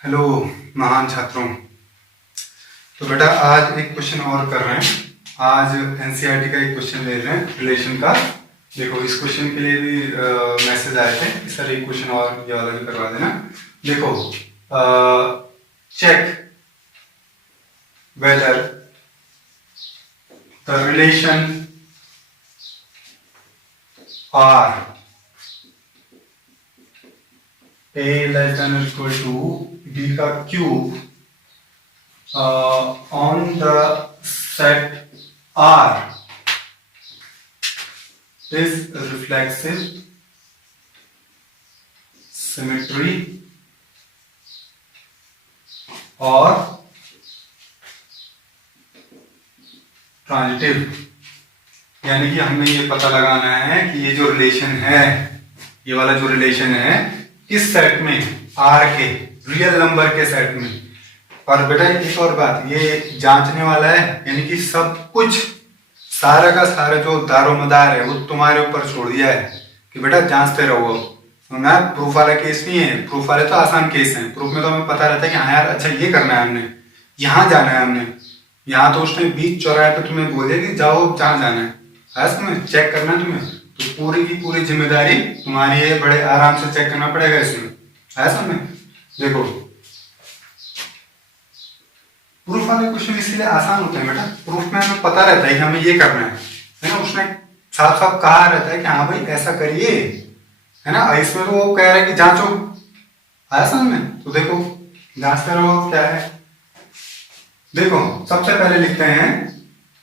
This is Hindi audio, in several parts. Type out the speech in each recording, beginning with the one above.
हेलो महान छात्रों। तो बेटा आज एक क्वेश्चन और कर रहे हैं। आज एनसीईआरटी का एक क्वेश्चन ले रहे हैं रिलेशन का। देखो इस क्वेश्चन के लिए भी मैसेज आए थे कि सर एक क्वेश्चन और ये वाला भी करवा देना। देखो check whether the relation R a less than or equal to b का cube on the set R is reflexive, symmetry और ट्रांजिटिव। यानी कि हमें ये पता लगाना है कि ये जो रिलेशन है, ये वाला जो रिलेशन है किस सेट में, आर के रियल नंबर के सेट में। और बेटा एक और बात ये जांचने वाला है, यानी कि सब कुछ सारा का सारा जो दारोमदार है वो तुम्हारे ऊपर छोड़ दिया है कि बेटा जांचते रहो। ना प्रूफ वाला केस नहीं है, प्रूफ वाले तो आसान केस है। प्रूफ में तो हमें पता रहता है कि हाँ यार अच्छा ये करना है, हमने यहाँ जाना है, हमने यहाँ तो उसने बीच चौराहे पे तुम्हें बोले कि जाओ जहाँ जाना है तुम्हें चेक करना है तुम्हें, तो पूरी की पूरी जिम्मेदारी तुम्हारी है। बड़े आराम से चेक करना पड़ेगा इसमें, है समझ। देखो प्रूफ वाले क्वेश्चन इसलिए आसान होते हैं बेटा, प्रूफ में हमें पता रहता है कि हमें ये करना है ना। उसने साफ साफ कहा रहता है कि हाँ भाई ऐसा करिए, है ना। इसमें तो वो कह रहा है कि जांचो, आया समझ में। तो देखो जांचते रहो क्या है। देखो सबसे पहले लिखते हैं,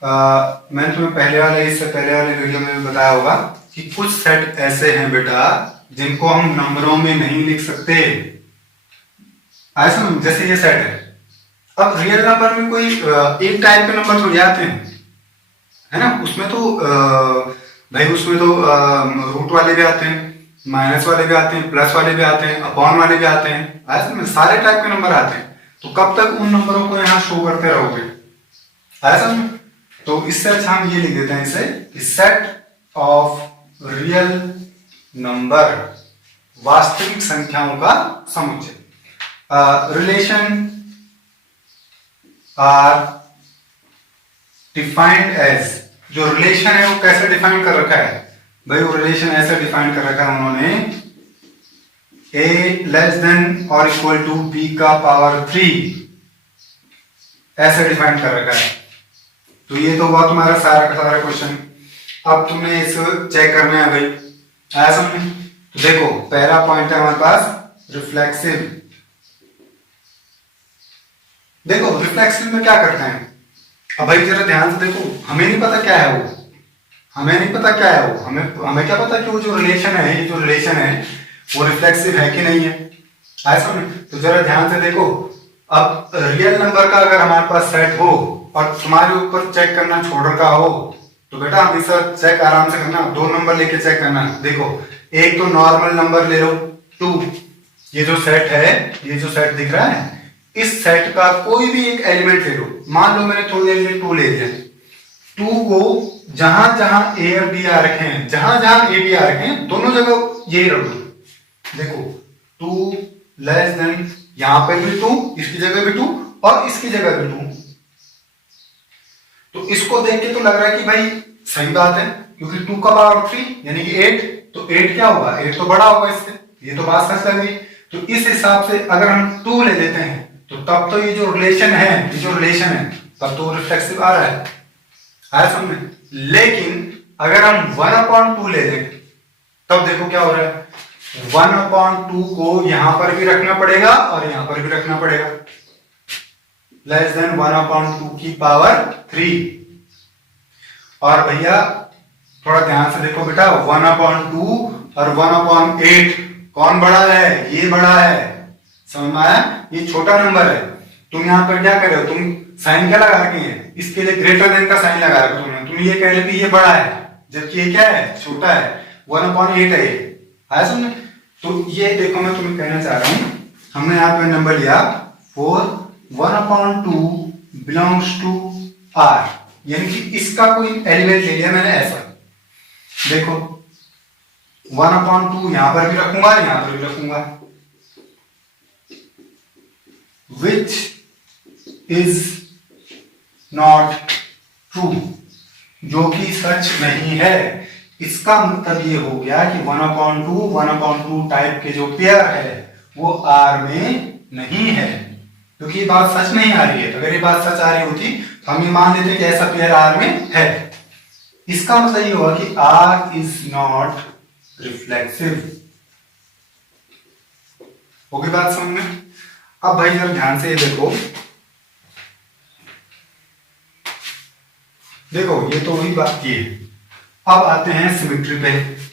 मैंने तुम्हें पहले वाले इससे पहले वाले वीडियो में भी बताया होगा कि कुछ सेट ऐसे हैं बेटा जिनको हम नंबरों में नहीं लिख सकते। आया समझ। जैसे ये सेट है, अब रियल नंबर में कोई एक टाइप के नंबर थोड़ी आते हैं, है ना। उसमें तो भाई उसमें तो रूट वाले भी आते हैं, माइनस वाले भी आते हैं, प्लस वाले भी आते हैं, अपॉन वाले भी आते हैं, आया समझ। सारे टाइप के नंबर आते हैं। तो कब तक उन नंबरों को यहाँ शो करते रहोगे, आया समझ। तो इससे अच्छा हम ये लिख देते हैं इसे, सेट ऑफ रियल नंबर, वास्तविक संख्याओं का समुच्चय। रिलेशन आर डिफाइंड एज, जो रिलेशन है वो कैसे डिफाइन कर रखा है भाई, वो रिलेशन ऐसे डिफाइन कर रखा है उन्होंने, a लेस देन और इक्वल टू b का पावर 3, ऐसे डिफाइन कर रखा है। तो ये तो हुआ तुम्हारा सारा का सारा क्वेश्चन। अब तुम्हें इसे चेक करना है भाई, आया समझ। तो देखो पहला पॉइंट है हमारे पास रिफ्लेक्सिव। देखो रिफ्लेक्सिव में क्या करते हैं, अब भाई जरा ध्यान से देखो। हमें नहीं पता क्या है वो, हमें नहीं पता क्या है वो, हमें क्या पता कि वो जो रिलेशन है, ये जो रिलेशन है वो रिफ्लेक्सिव है कि नहीं है, आया समझ। तो जरा ध्यान से देखो। अब रियल नंबर का अगर हमारे पास सेट हो और तुम्हारे ऊपर चेक करना छोड़ रखा हो, तो बेटा हमेशा चेक आराम से करना, दो नंबर लेके चेक करना। देखो एक तो नॉर्मल नंबर ले लो 2, ये जो सेट है, ये जो सेट दिख रहा है, इस सेट का कोई भी एक एलिमेंट ले लो। मान लो मैंने थोड़ी देर में 2 ले लिया, 2 को जहां जहां ए और बी आ रखे हैं, जहां जहां ए बी आ रखे हैं दोनों जगह यही रखो। देखो 2 लेस देन, यहां पर भी 2, इसकी जगह भी 2 और इसकी जगह भी 2। तो इसको देख के तो लग रहा है कि भाई सही बात है, क्योंकि 2 का पावर 3 यानी कि 8, तो 8 क्या होगा, 8 तो बड़ा होगा इससे, ये तो बात सच लग रही। तो इस हिसाब से अगर हम 2 ले लेते हैं तो तब तो ये जो रिलेशन है, ये जो रिलेशन है तब तो रिफ्लेक्सिव आ रहा है, आया समझ में। लेकिन अगर हम 1/2 ले लें तब देखो क्या हो रहा है, 1/2 को यहां पर भी रखना पड़ेगा और यहां पर भी रखना पड़ेगा, लेस देन 1/2 की पावर 3। और भैया थोड़ा ध्यान से देखो बेटा, 1/2 और 1/8 कौन बड़ा है, ये बड़ा है, समझ में आया। ये छोटा नंबर है। तुम यहाँ पर क्या कर रहे हो, तुम साइन क्या लगा रखे हैं, इसके लिए ग्रेटर देन का साइन लगा रखा तुमने। तुम ये कह रहे हो कि ये बड़ा है जबकि ये क्या है, छोटा है, 1/8 है ये, आया समझ। तो ये देखो मैं तुम्हें कहना चाह रहा हूं, हमने यहाँ पे नंबर लिया 4, 1/2 बिलोंग्स टू R, यानी कि इसका कोई एलिमेंट ले लिया मैंने ऐसा। देखो 1/2 यहां पर भी रखूंगा, यहां पर भी रखूंगा, विच इज नॉट ट्रू, जो कि सच नहीं है। इसका मतलब ये हो गया कि 1/2 टाइप के जो पेयर है वो आर में नहीं है, क्योंकि ये बात सच नहीं आ रही है। अगर ये बात सच आ रही होती तो हम ये मान लेते कि ऐसा पेयर आर में है। इसका मतलब ये हुआ कि आर इज नॉट रिफ्लेक्सिव। होगी बात समझ में? अब भाई जरा ध्यान से ये देखो, ये तो वही बात की है। अब आते हैं सिमेट्री पे।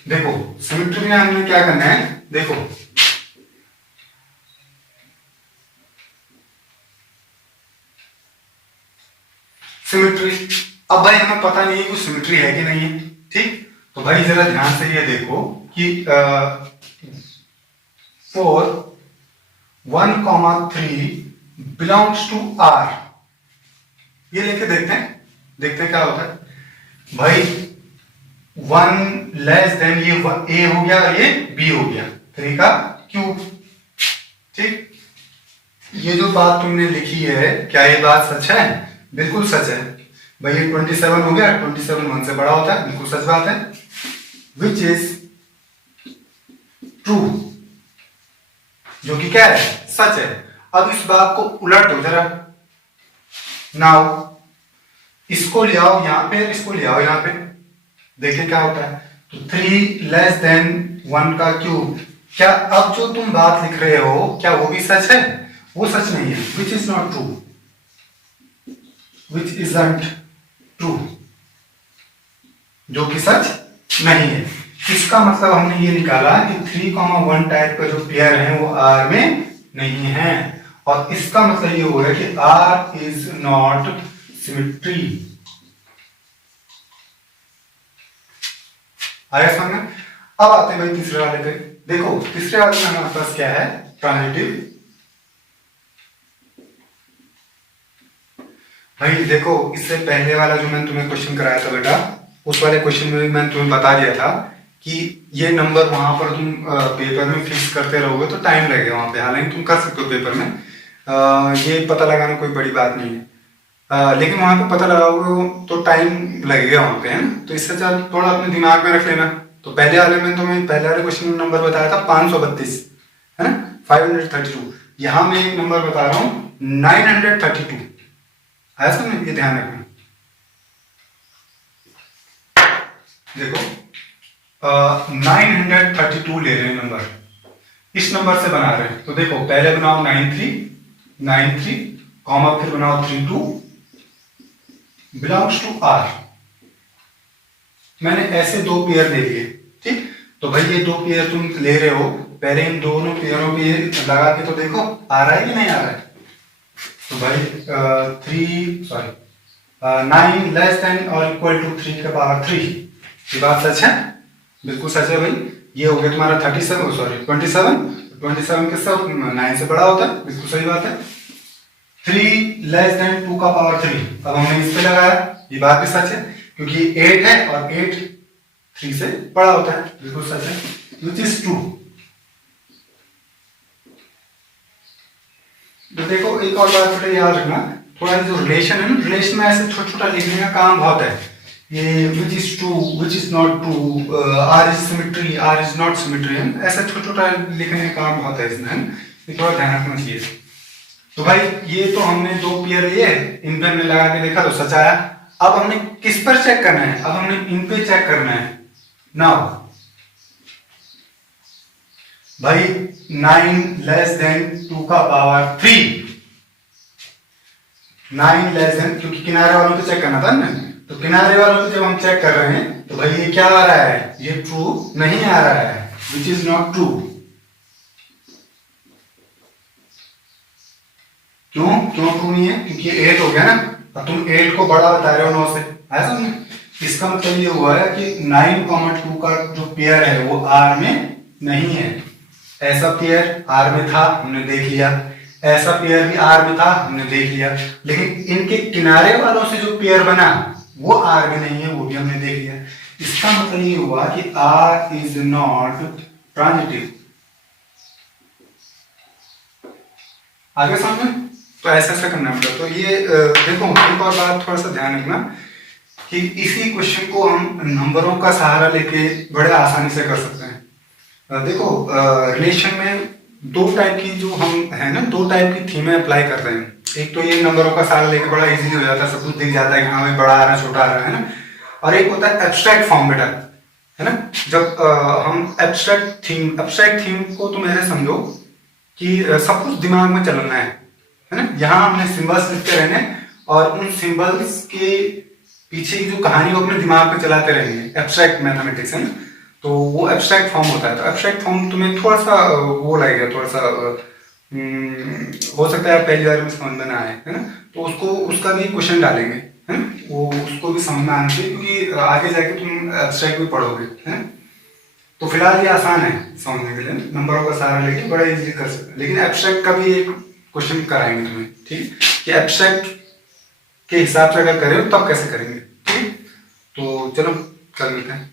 देखो सिमेट्री में हमें क्या करना है, देखो सिमेट्री। अब भाई हमें पता नहीं है कि सिमेट्री है कि नहीं है, ठीक। तो भाई जरा ध्यान से ये देखो कि 4 1,3 बिलोंग्स टू आर। ये लेके देखते हैं क्या होता है। भाई 1 लेस देन ये ए हो गया और ये बी हो गया, 3 का क्यूब, ठीक। ये जो बात तुमने लिखी है, क्या ये बात सच है? बिल्कुल सच है भाई। ये 27 हो गया, 27 1 से बड़ा होता है, बिल्कुल सच बात है। विच इज ट्रू, जो कि क्या है, सच है। अब इस बात को उलट दो जरा। नाउ इसको ले आओ यहां पे, इसको ले आओ यहां पे, देखिए क्या होता है। तो 3 लेस देन 1 का क्यूब, क्या अब जो तुम बात लिख रहे हो क्या वो भी सच है? वो सच नहीं है। विच is not true, which isn't true, जो कि सच नहीं है। इसका मतलब हमने ये निकाला कि 3,1 टाइप का जो पेयर है वो आर में नहीं है, और इसका मतलब ये हुआ कि आर इज नॉट सिमेट्री। आया समझ? अब आते हैं भाई तीसरे वाले पे। देखो तीसरे वाले में हमारे पास क्या है, ट्रांजिटिव। भाई देखो इससे पहले वाला जो मैंने तुम्हें क्वेश्चन कराया था बेटा, उस वाले क्वेश्चन में भी मैंने तुम्हें बता दिया था कि ये नंबर वहां पर तुम पेपर में फिक्स करते रहोगे तो टाइम लगेगा वहां पे। हालांकि तुम कर सकते हो पेपर में, ये पता लगाना कोई बड़ी बात नहीं है, लेकिन वहां पे पता लगाओगे तो टाइम लगेगा वहां पे, है ना। तो इससे थोड़ा अपने दिमाग में रख लेना। तो पहले वाले में तुम्हें पहले वाले क्वेश्चन में नंबर बताया था 532, है ना, 532। यहां मैं एक नंबर बता रहा हूँ 932। आया समझ? ये ध्यान रखना। देखो 932 ले रहे हैं नंबर, इस नंबर से बना रहे हैं। तो देखो पहले बनाओ 93 कॉमा, फिर बनाओ 32 बिलोंग्स टू आर। मैंने ऐसे दो पेयर दे दिए, ठीक। तो भाई ये दो पेयर तुम ले रहे हो, पहले इन दोनों पेयरों पे लगा के तो देखो आ रहा है कि नहीं आ रहा है। तो भाई 9 लेस देन और इक्वल टू 3 के पावर 3, ये बात सच है? बिल्कुल सच है भाई। ये हो गया तुम्हारा 27 किससे 9 से बड़ा होता है, बिल्कुल सही बात है। 3 लेस देन 2 का पावर 3, अब हमने इस पे लगाया, ये बात भी सच है क्योंकि 8 है और 8 3 से बड़ा होता है, बिल्कुल सच है, विच इज ट्रू। तो देखो एक और बात बेटा याद रखना, थोड़ा जो रिलेशन है ना, रिलेशन में ऐसे छोटा छोटा लिखने का काम बहुत है। ये which is true, which is not true, R is symmetry, R is not symmetry, ऐसा छोटा छोटा लिखने का काम बहुत है इसमें, ये थोड़ा ध्यान रखना चाहिए। तो भाई ये तो हमने दो पेयर लिए, इन पे हमने लगा के देखा तो सच आया। अब हमने किस पर चेक करना है? अब हमने इन पे चेक करना है। नाउ भाई 9 लेस देन 2 का पावर 3, 9 लेस देन, क्योंकि किनारे वालों पे चेक करना था ना, तो किनारे वालों पे जब हम चेक कर रहे हैं तो भाई ये क्या आ रहा है, ये ट्रू नहीं आ रहा है, विच इज नॉट ट्रू। क्यों ट्रू नहीं है? क्योंकि 8 हो गया ना, अब तुम 8 को बड़ा बता रहे हो 9 से, है समझ? इसका मतलब ये हुआ है कि 9,2 का जो पेयर है वो आर में नहीं है। ऐसा पेयर आर में था, हमने देख लिया, ऐसा पेयर भी आर में था, हमने देख लिया, लेकिन इनके किनारे वालों से जो पेयर बना वो आर में नहीं है, वो भी हमने देख लिया। इसका मतलब ये हुआ कि आर इज नॉट ट्रांजिटिव। आगे समझ में? तो ऐसा ऐसा करना पड़ता। तो ये देखो एक और बात थोड़ा सा ध्यान रखना कि इसी क्वेश्चन को हम नंबरों का सहारा लेके बड़े आसानी से कर सकते हैं। देखो रिलेशन में दो टाइप की जो हम है ना, दो टाइप की थीमें अप्लाई कर रहे हैं। एक तो ये नंबरों का सहारा लेके बड़ा इजीली हो जाता है, सब कुछ दिख जाता है कि हाँ भाई बड़ा आ रहा है छोटा आ रहा है ना। और एक होता है एब्स्ट्रैक्ट फॉर्म बेटा, है ना। जब हम एब्स्ट्रैक्ट थीम को तुम ऐसे समझो कि सब कुछ दिमाग में चलना है ना। यहाँ हमने सिंबल्स लिखते रहने और उन सिंबल्स के पीछे की जो कहानी को अपने दिमाग में चलाते रहेंगे, एब्स्ट्रैक्ट मैथमेटिक्स है ना। तो वो एब्स्ट्रैक्ट फॉर्म होता है। तो एब्स्ट्रैक्ट फॉर्म तुम्हें थोड़ा सा वो लगेगा, थोड़ा सा हो सकता है पहली बार में समझ में ना आए, है ना। तो उसको उसका भी क्वेश्चन डालेंगे, है ना। वो उसको भी समझ में आना चाहिए क्योंकि आगे जाके तुम एब्स्ट्रैक्ट भी पढ़ोगे, है ना। तो फिलहाल ये आसान है समझने के लिए, नंबरों का सहारा लेके बड़ा इजीली कर सकते हैं। लेकिन एब्स्ट्रैक्ट का भी एक क्वेश्चन कराएंगे तुम्हें, ठीक, कि एब्स्ट्रैक्ट के हिसाब से अगर करें तब कैसे करेंगे, ठीक। तो चलो कर लेते हैं।